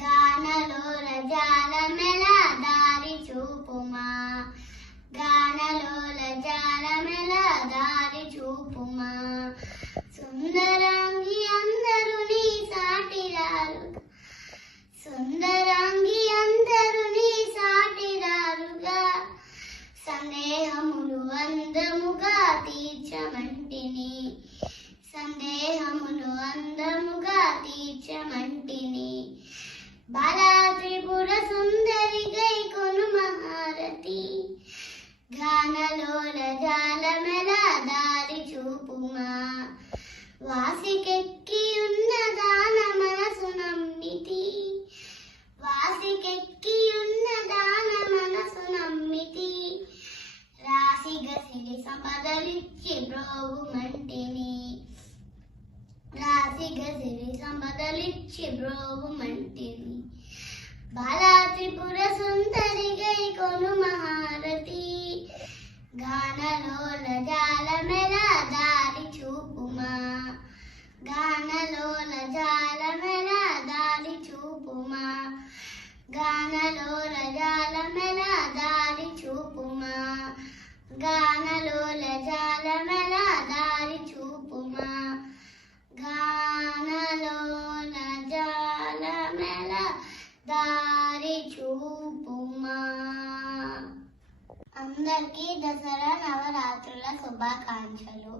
గానలోల జాలమెల దారి చూపుమా గానలోల జాలమెల దారి చూపుమా సుందరాంగి అందరు నీ సాటిరారుగా సుందరాంగి అందరు నీ సాటిరారుగా సందేహములు అందముగా తీర్చమంటిని సందేహములు అందముగా తీర్చమంటిని బాలా త్రిపుర సుందరి గై కొను మహారతి గానలోల జాలమెల దారి చూపుమా వాసికెక్కి ఉన్న దాన మనసు నమ్మితి వాసికెక్కి ఉన్న దాన మనసు నమ్మితి రాసిగసిరి సంపదలిచ్చి బ్రోవుమంటిని రాసిగసిరి సంపదలిచ్చి బ్రోవుమంటిని బాలా త్రిపుర సుందరి గై కొను మహారతి గానలోల జాలమెల దారి చూపుమా గానలోల జాలమెల దారి చూపుమా గానలోల జాలమెల దారి చూపుమా గానలోల జాలమెల దారి చూపుమా గానలోల జాలమెల దారి చూపుమా. అందరికీ దసరా నవరాత్రుల శుభాకాంక్షలు.